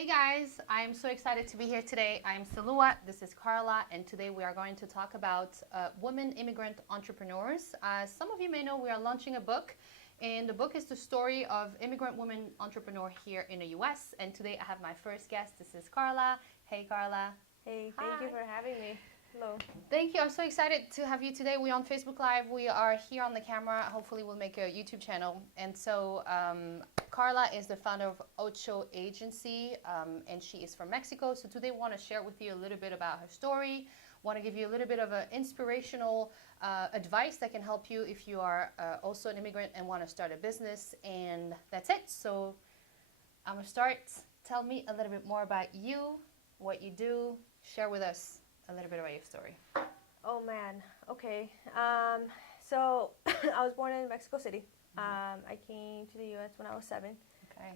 Hey guys, I'm so excited to be here today. I'm Salua, this is Carla, and today we are going to talk about women immigrant entrepreneurs. As some of you may know, we are launching a book, and the book is the story of immigrant women entrepreneur here in the US. And today I have my first guest. This is Carla. Hey Carla. Hey, thank you for having me. Hello. Thank you. I'm so excited to have you today. We're on Facebook Live. We are here on the camera. Hopefully, we'll make a YouTube channel. And so, Carla is the founder of Ocho Agency, and she is from Mexico. So today, we want to share with you a little bit about her story. Want to give you a little bit of an inspirational advice that can help you if you are also an immigrant and want to start a business. And that's it. So I'm gonna start. Tell me a little bit more about you, what you do. Share with us a little bit about your story. Oh man. Okay. So I was born in Mexico City. I came to the U.S. when I was 7. Okay.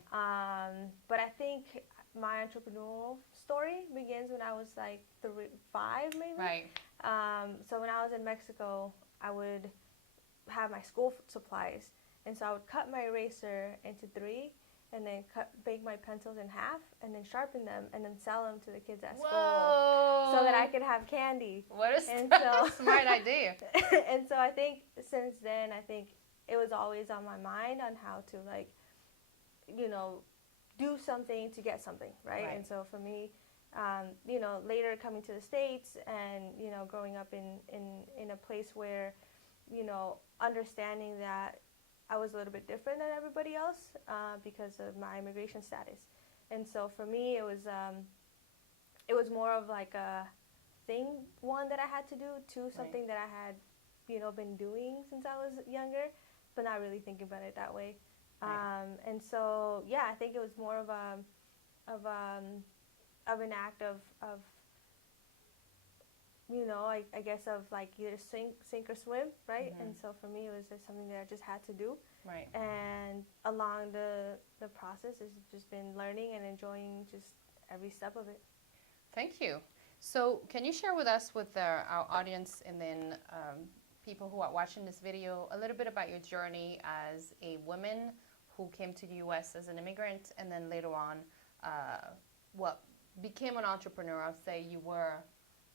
But I think my entrepreneurial story begins when I was like 5, maybe. Right. So when I was in Mexico, I would have my school supplies, and so I would cut my eraser into 3. And then bake my pencils in half, and then sharpen them, and then sell them to the kids at school, so that I could have candy. What a smart idea! And so I think since then, I think it was always on my mind on how to do something to get something, right? And so for me, later coming to the States and growing up in a place where, understanding that I was a little bit different than everybody else because of my immigration status. And so for me, it was more of like a thing, one, that I had to do, 2, something that I had, been doing since I was younger, but not really thinking about it that way. And so, yeah, I think it was more of an act of I guess of like either sink or swim, right? Mm-hmm. And so for me, it was just something that I just had to do. Right. And along the process, it's just been learning and enjoying just every step of it. Thank you. So can you share with us, with our audience, and then people who are watching this video, a little bit about your journey as a woman who came to the U.S. as an immigrant, and then later on, became an entrepreneur? I'll say you were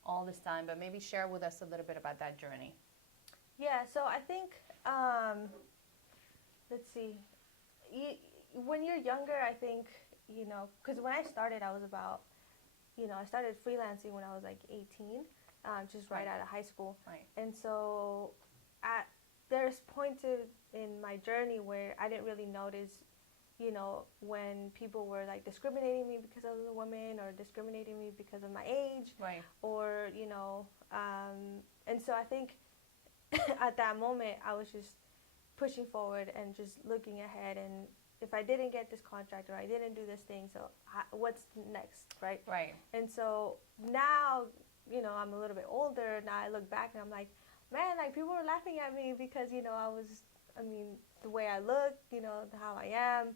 all this time, but maybe share with us a little bit about that journey. Yeah, so I think, let's see, when you're younger, I think, because when I started, I was about, I started freelancing when I was like 18, just right out of high school. Right. And so there's points in my journey where I didn't really notice, when people were like discriminating me because I was a woman, or discriminating me because of my age, right, or and so I think at that moment I was just pushing forward and just looking ahead, and if I didn't get this contract or I didn't do this thing, so what's next, right? Right. And so now, I'm a little bit older now. I look back and I'm like, man, like people were laughing at me because the way I look, how I am.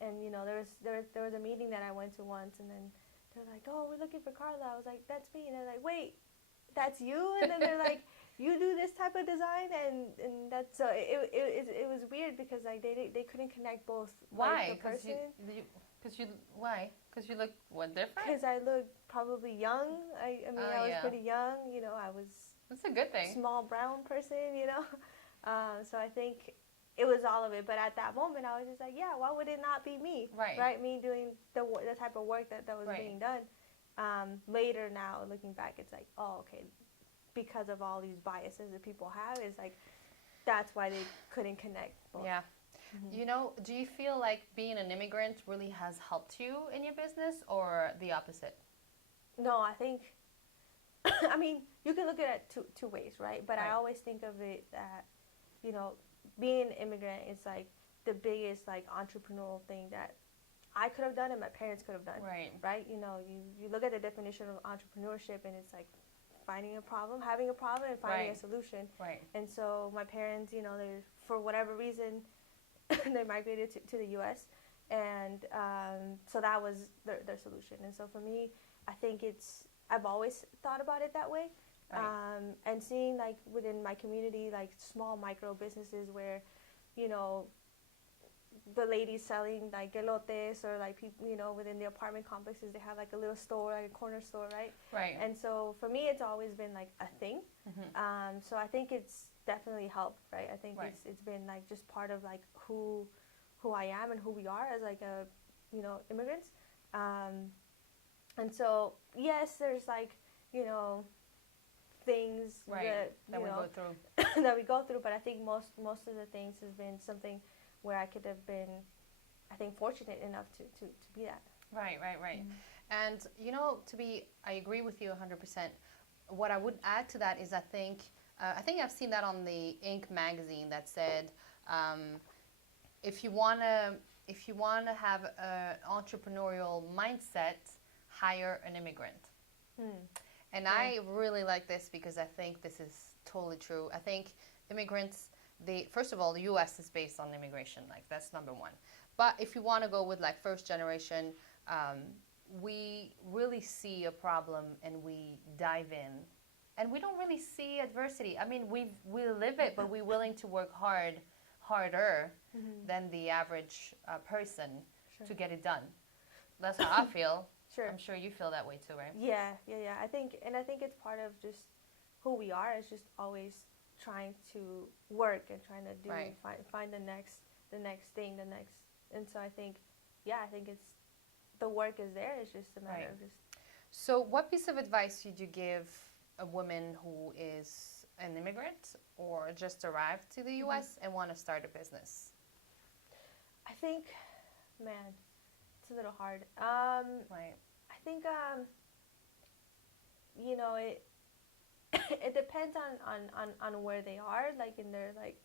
And there was a meeting that I went to once, and then they're like, oh, we're looking for Carla. I was like, that's me. And they're like, wait, that's you? And then they're like, you do this type of design? And that's, so it was weird because like they couldn't connect both. Why? Like, the person. Why? Because you look different? Because I look probably young. I was pretty young. I was. That's a good thing. Small brown person. So I think it was all of it. But at that moment, I was just like, yeah, why would it not be me? Right. Me doing the type of work that was being done. Later now, looking back, it's like, oh, okay, because of all these biases that people have, it's like, that's why they couldn't connect both. Yeah. Mm-hmm. Do you feel like being an immigrant really has helped you in your business, or the opposite? No, I think, you can look at it two ways, right? But I always think of it that, being an immigrant is like the biggest like entrepreneurial thing that I could have done and my parents could have done. Right? You look at the definition of entrepreneurship, and it's like having a problem, and finding a solution. Right. And so my parents, they, for whatever reason, they migrated to the U.S. And so that was their solution. And so for me, I think I've always thought about it that way. And seeing like within my community, like small micro businesses where, the ladies selling like elotes, or like people, within the apartment complexes, they have like a little store, like a corner store, right? Right. And so for me, it's always been like a thing. So I think it's definitely helped, right? I think Right. it's been like just part of like who I am and who we are as like a immigrants. And so yes, there's like things Right. that we go through. that we go through, but I think most of the things has been something where I could have been, I think, fortunate enough to be that. Right. And I agree with you 100%. What I would add to that is I think I've seen that on the Inc. magazine that said, if you wanna have an entrepreneurial mindset, hire an immigrant. And I really like this because I think this is totally true. I think immigrants, first of all, the U.S. is based on immigration. Like, that's number one. But if you want to go with like first generation, we really see a problem and we dive in. And we don't really see adversity. I mean, we live it, but we're willing to work harder than the average person to get it done. That's how I feel. Sure. I'm sure you feel that way too, right? Yeah. I think it's part of just who we are. Is just always trying to work and trying to do find the next thing, and so I think it's the work is there. It's just a matter of just. So, what piece of advice would you give a woman who is an immigrant or just arrived to the U.S. and want to start a business? I think, man, it's a little hard. Right. I think it depends on where they are, like in their like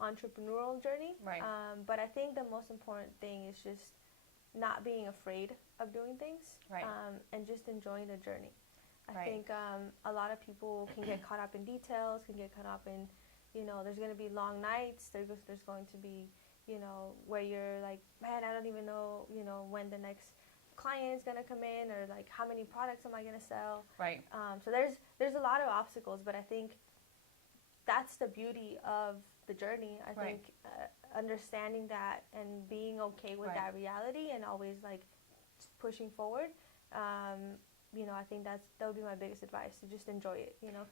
entrepreneurial journey. Right. But I think the most important thing is just not being afraid of doing things. Right. And just enjoying the journey. I Right. think a lot of people can get caught up in details, can get caught up in, there's going to be long nights. There's going to be, where you're like, man, I don't even know, when the next client's going to come in, or like how many products am I going to sell. Right. So there's a lot of obstacles, but I think that's the beauty of the journey. I think understanding that and being okay with that reality and always like pushing forward. I think that would be my biggest advice, to just enjoy it, because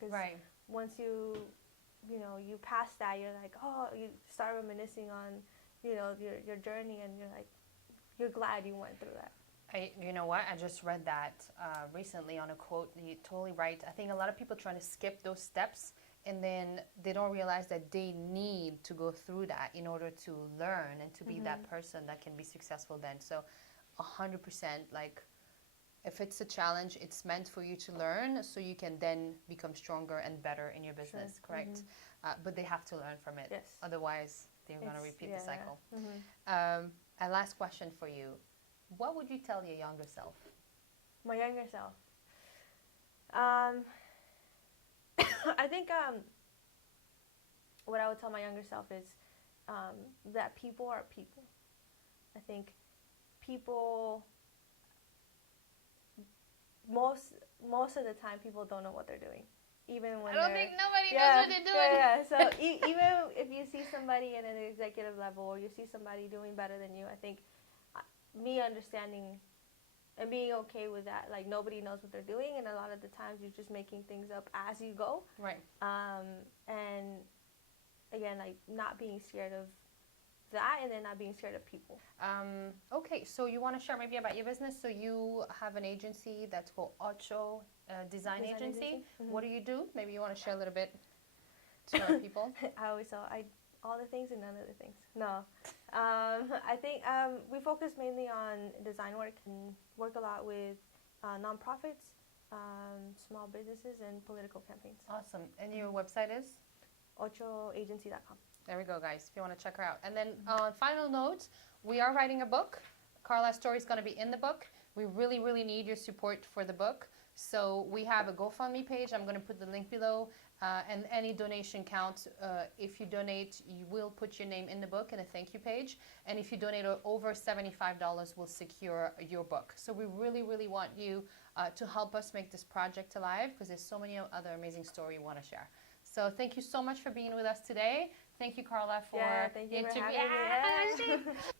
once you pass that, you're like, oh, you start reminiscing on, your journey, and you're glad you went through that. You know what? I just read that recently on a quote. You're totally right. I think a lot of people try to skip those steps, and then they don't realize that they need to go through that in order to learn and to be that person that can be successful then. So 100%, like, if it's a challenge, it's meant for you to learn so you can then become stronger and better in your business, correct? But they have to learn from it. Yes. Otherwise, they're going to repeat the cycle. A last question for you. What would you tell your younger self? My younger self? I think what I would tell my younger self is that people are people. I think people... Most of the time, people don't know what they're doing, even when I don't think nobody knows what they're doing. So even if you see somebody at an executive level, or you see somebody doing better than you, I think me understanding and being okay with that, like, nobody knows what they're doing, and a lot of the times you're just making things up as you go. Right. And again, like, not being scared of that, and then not being scared of people. Okay, so you want to share maybe about your business? So you have an agency that's called Ocho Design Agency. What do you do? Maybe you want to share a little bit to our people. I always say all the things and none of the things. No, I think we focus mainly on design work and work a lot with nonprofits, small businesses, and political campaigns. Awesome. And your website is? OchoAgency.com. There we go, guys, if you want to check her out. And then on final note, we are writing a book. Carla's story is going to be in the book. We really, really need your support for the book. So we have a GoFundMe page. I'm going to put the link below. And any donation counts. If you donate, you will put your name in the book in a thank you page. And if you donate over $75, we'll secure your book. So we really, really want you to help us make this project alive, because there's so many other amazing stories we want to share. So thank you so much for being with us today. Thank you, Carla, for Yeah, thank the you for interview. having me. Yeah.